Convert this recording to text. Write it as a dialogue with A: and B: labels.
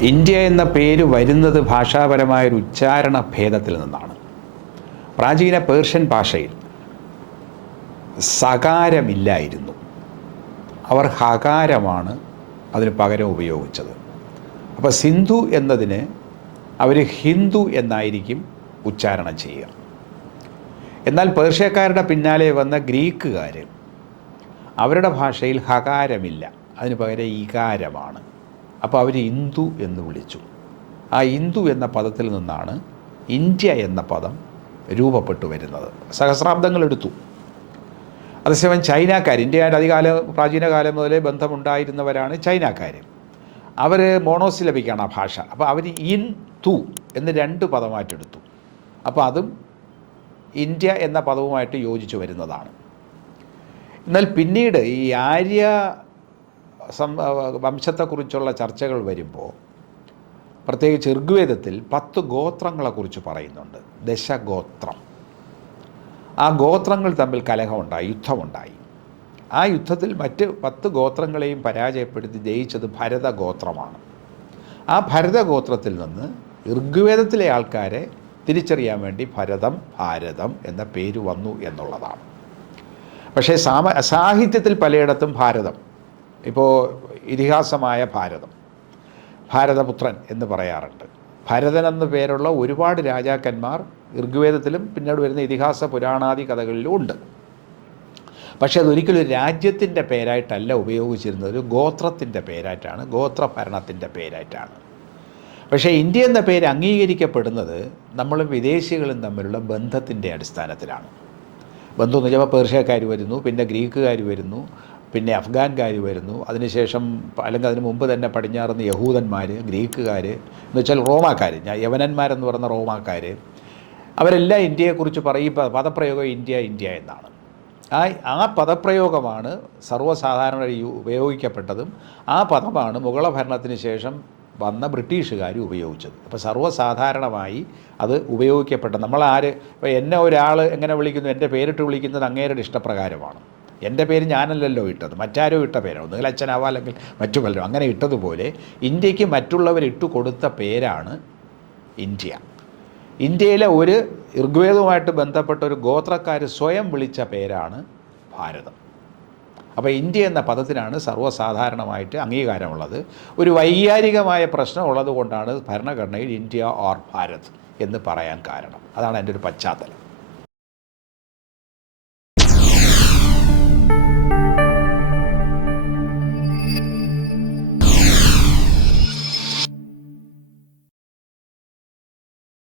A: India എന്ന പേര് വരുന്നത് ഭാഷാപരമായ ഒരു ഉച്ചാരണ ഭേദത്തിൽ നിന്നാണ്. പ്രാചീന പേർഷ്യൻ ഭാഷയിൽ സകാരമില്ലായിരുന്നു. അവർ ഹകാരമാണ് അതിന് പകരം ഉപയോഗിച്ചത്. അപ്പോൾ സിന്ധു എന്നതിന് അവർ ഹിന്ദു എന്നായിരിക്കും ഉച്ചാരണം ചെയ്യുക. എന്നാൽ പേർഷ്യക്കാരുടെ പിന്നാലെ വന്ന ഗ്രീക്കുകാർ അവരുടെ ഭാഷയിൽ ഹകാരമില്ല. അതിന് പകരം ഇകാരമാണ് അപ്പോൾ അവർ ഇന്ദു എന്ന് വിളിച്ചു. ആ ഇന്ദു എന്ന പദത്തിൽ നിന്നാണ് ഇന്ത്യ എന്ന പദം രൂപപ്പെട്ടു വരുന്നത്. സഹസ്രാബ്ദങ്ങൾ എടുത്തു. അതേസമയം ചൈനക്കാർ ഇന്ത്യയുടെ അധികാല പ്രാചീന കാലം മുതലേ ബന്ധമുണ്ടായിരുന്നവരാണ് ചൈനക്കാർ അവർ മോണോസിലബിക്കാണ് ആ ഭാഷ. അപ്പോൾ അവർ ഇൻ തു എന്ന് രണ്ട് പദമായിട്ടെടുത്തു. അപ്പോൾ അതും ഇന്ത്യ എന്ന പദവുമായിട്ട് യോജിച്ചു വരുന്നതാണ്. എന്നാൽ പിന്നീട് ഈ ആര്യ വംശത്തെക്കുറിച്ചുള്ള ചർച്ചകൾ വരുമ്പോൾ പ്രത്യേകിച്ച് ഋഗ്വേദത്തിൽ പത്ത് ഗോത്രങ്ങളെക്കുറിച്ച് പറയുന്നുണ്ട്. ദശഗോത്രം. ആ ഗോത്രങ്ങൾ തമ്മിൽ കലഹമുണ്ടായി യുദ്ധമുണ്ടായി. ആ യുദ്ധത്തിൽ മറ്റ് പത്ത് ഗോത്രങ്ങളെയും പരാജയപ്പെടുത്തി ജയിച്ചത് ഭരതഗോത്രമാണ്. ആ ഭരതഗോത്രത്തിൽ നിന്ന് ഋഗ്വേദത്തിലെ ആൾക്കാരെ തിരിച്ചറിയാൻ വേണ്ടി ഭരതം ഭാരതം എന്ന പേര് വന്നു എന്നുള്ളതാണ്. പക്ഷേ സാമ സാഹിത്യത്തിൽ പലയിടത്തും ഭാരതം ഇപ്പോൾ ഇതിഹാസമായ ഭാരതം. ഭാരതപുത്രൻ എന്ന് പറയാറുണ്ട്. ഭരതൻ എന്ന പേരുള്ള ഒരുപാട് രാജാക്കന്മാർ ഋഗ്വേദത്തിലും പിന്നീട് വരുന്ന ഇതിഹാസ പുരാണാദി കഥകളിലും ഉണ്ട്. പക്ഷേ അതൊരിക്കലും രാജ്യത്തിന്റെ പേരായിട്ടല്ല ഉപയോഗിച്ചിരുന്നത്. ഒരു ഗോത്രത്തിന്റെ പേരായിട്ടാണ് ഗോത്രഭരണത്തിന്റെ പേരായിട്ടാണ്. പക്ഷേ ഇന്ത്യ എന്ന പേര് അംഗീകരിക്കപ്പെടുന്നത് നമ്മളും വിദേശികളും തമ്മിലുള്ള ബന്ധത്തിന്റെ അടിസ്ഥാനത്തിലാണ്. ബന്ധം എന്ന് വെച്ചാൽ പേർഷ്യക്കാർ വരുന്നു പിന്നെ ഗ്രീക്കുകാർ വരുന്നു പിന്നെ അഫ്ഗാൻകാർ വരുന്നു. അതിനുശേഷം അല്ലെങ്കിൽ അതിന് മുമ്പ് തന്നെ പടിഞ്ഞാറുന്ന യഹൂദന്മാർ ഗ്രീക്കുകാർ എന്ന് വെച്ചാൽ റോമാക്കാർ യവനന്മാരെന്ന് പറയുന്ന റോമാക്കാർ അവരെല്ലാം ഇന്ത്യയെക്കുറിച്ച് പറയും പ- പദപ്രയോഗം ഇന്ത്യ ഇന്ത്യ എന്നാണ്. ആ ആ പദപ്രയോഗമാണ് സർവസാധാരണ ഉപയോഗിക്കപ്പെട്ടതും ആ പദമാണ് മുഗള ഭരണത്തിന് ശേഷം വന്ന ബ്രിട്ടീഷുകാർ ഉപയോഗിച്ചത്. അപ്പോൾ സർവസാധാരണമായി അത് ഉപയോഗിക്കപ്പെട്ട നമ്മളാര് എന്നെ ഒരാൾ എങ്ങനെ വിളിക്കുന്നു എന്റെ പേരിട്ട് വിളിക്കുന്നത് അങ്ങേരുടെ ഇഷ്ടപ്രകാരമാണ്. എന്റെ പേര് ഞാനല്ലല്ലോ ഇട്ടത്. മറ്റാരോ ഇട്ട പേരാണ്. ഒന്നുകിൽ അച്ഛനാവാം അല്ലെങ്കിൽ മറ്റു പലരും. അങ്ങനെ ഇട്ടതുപോലെ ഇന്ത്യയ്ക്ക് മറ്റുള്ളവർ ഇട്ടു കൊടുത്ത പേരാണ് ഇന്ത്യ. ഇന്ത്യയിലെ ഒരു ഋഗ്വേദവുമായിട്ട് ബന്ധപ്പെട്ട ഒരു ഗോത്രക്കാർ സ്വയം വിളിച്ച പേരാണ് ഭാരതം. അപ്പോൾ ഇന്ത്യ എന്ന പദത്തിനാണ് സർവസാധാരണമായിട്ട് അംഗീകാരമുള്ളത്. ഒരു വൈകാരികമായ പ്രശ്നം ഉള്ളതുകൊണ്ടാണ് ഭരണഘടനയിൽ ഇന്ത്യ ഓർ ഭാരത് എന്ന് പറയാൻ കാരണം. അതാണ് എന്റെ ഒരു പശ്ചാത്തലം.